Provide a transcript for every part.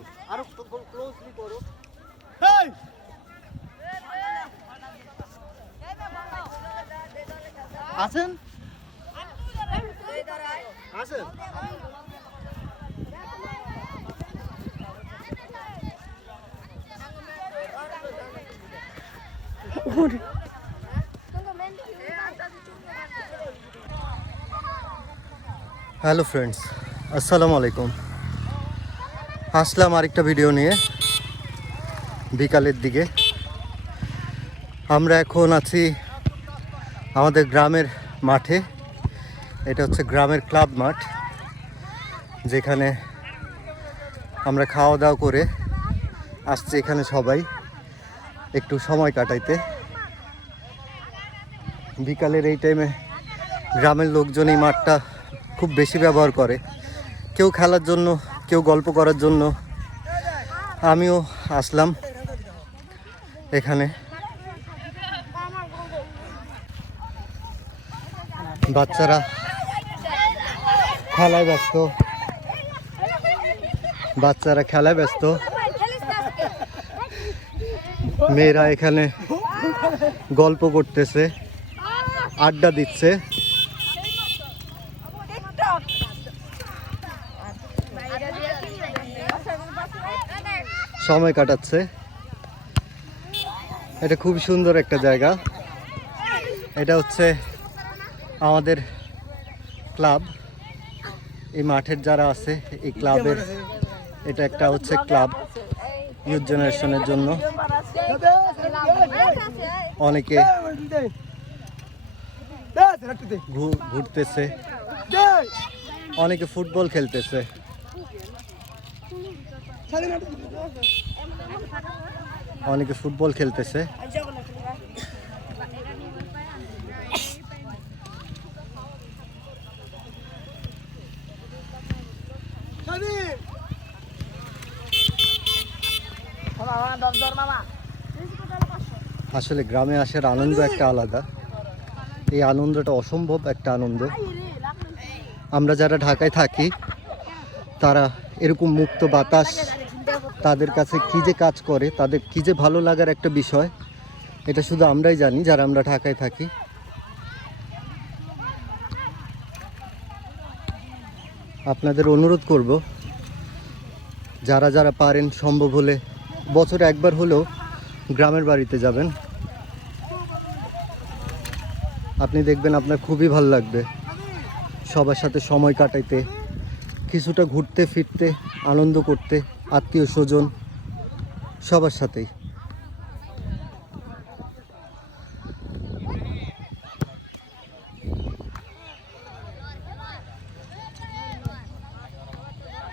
করো, আরো ক্লোজলি করো। আছেন আছেন হ্যালো ফ্রেন্ডস, আসসালামু আলাইকুম। আসলাম আরেকটা ভিডিও নিয়ে বিকালের দিকে। আমরা এখন আছি আমাদের গ্রামের মাঠে। এটা হচ্ছে গ্রামের ক্লাব মাঠ, যেখানে আমরা খাওয়া দাওয়া করে আসছি এখানে সবাই একটু সময় কাটাইতে। বিকালের এই টাইমে গ্রামের লোকজন এই মাঠটা খুব বেশি ব্যবহার করে, কেউ খেলার জন্য, কেউ গল্প করার জন্য। আমিও আসলাম এখানে। বাচ্চারা খেলায় ব্যস্ত, মেয়েরা এখানে গল্প করতেছে, আড্ডা দিচ্ছে। সময় কাটাচ্ছে। এটা খুব সুন্দর একটা জায়গা। এটা হচ্ছে আমাদের ক্লাব। এই মাঠের যারা আছে এই ক্লাবের, এটা একটা হচ্ছে ক্লাব ইউথ জেনারেশনের জন্য। অনেকে ঘুরতেছে, অনেকে ফুটবল খেলতেছে। আসলে গ্রামে আসার আনন্দ একটা আলাদা। এই আনন্দটা অসম্ভব একটা আনন্দ। আমরা যারা ঢাকায় থাকি তারা এরকম মুক্ত বাতাস, তাদের কাছে কী যে কাজ করে, তাদের কী যে ভালো লাগার একটা বিষয়, এটা শুধু আমরাই জানি যারা আমরা ঢাকায় থাকি। আপনাদের অনুরোধ করব, যারা যারা পারেন সম্ভব হলে বছরে একবার হলেও গ্রামের বাড়িতে যাবেন। আপনি দেখবেন আপনার খুবই ভালো লাগবে সবার সাথে সময় কাটাইতে, কিছুটা ঘুরতে ফিরতে, আনন্দ করতে, আত্মীয় স্বজন সবার সাথেই।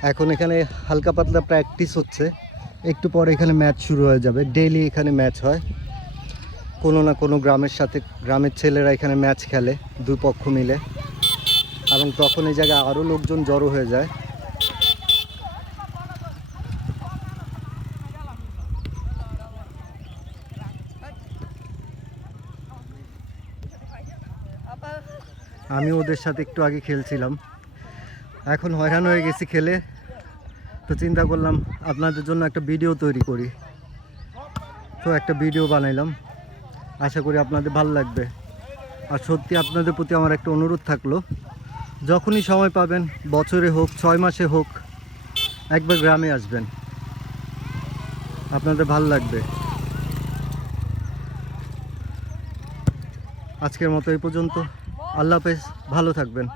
এখন এখানে হালকা পাতলা প্র্যাকটিস হচ্ছে, একটু পরে এখানে ম্যাচ শুরু হয়ে যাবে। ডেইলি এখানে ম্যাচ হয়, কোনো না কোনো গ্রামের ছেলেরা এখানে ম্যাচ খেলে দুই পক্ষ মিলে, এবং তখন এই জায়গায় আরও লোকজন জড়ো হয়ে যায়। আমি ওদের সাথে একটু আগে খেলছিলাম, এখন হয়রান হয়ে গেছি খেলে। তো চিন্তা করলাম আপনাদের জন্য একটা ভিডিও তৈরি করি। তো একটা ভিডিও বানাইলাম, আশা করি আপনাদের ভালো লাগবে। আর সত্যি আপনাদের প্রতি আমার একটা অনুরোধ থাকলো, যখনই সময় পাবেন, বছরে হোক 6 মাসে হোক, একবার গ্রামে আসবেন, আপনাদের ভালো লাগবে। আজকের মতো এই পর্যন্ত। আল্লাহ হাফেজ, ভালো থাকবেন।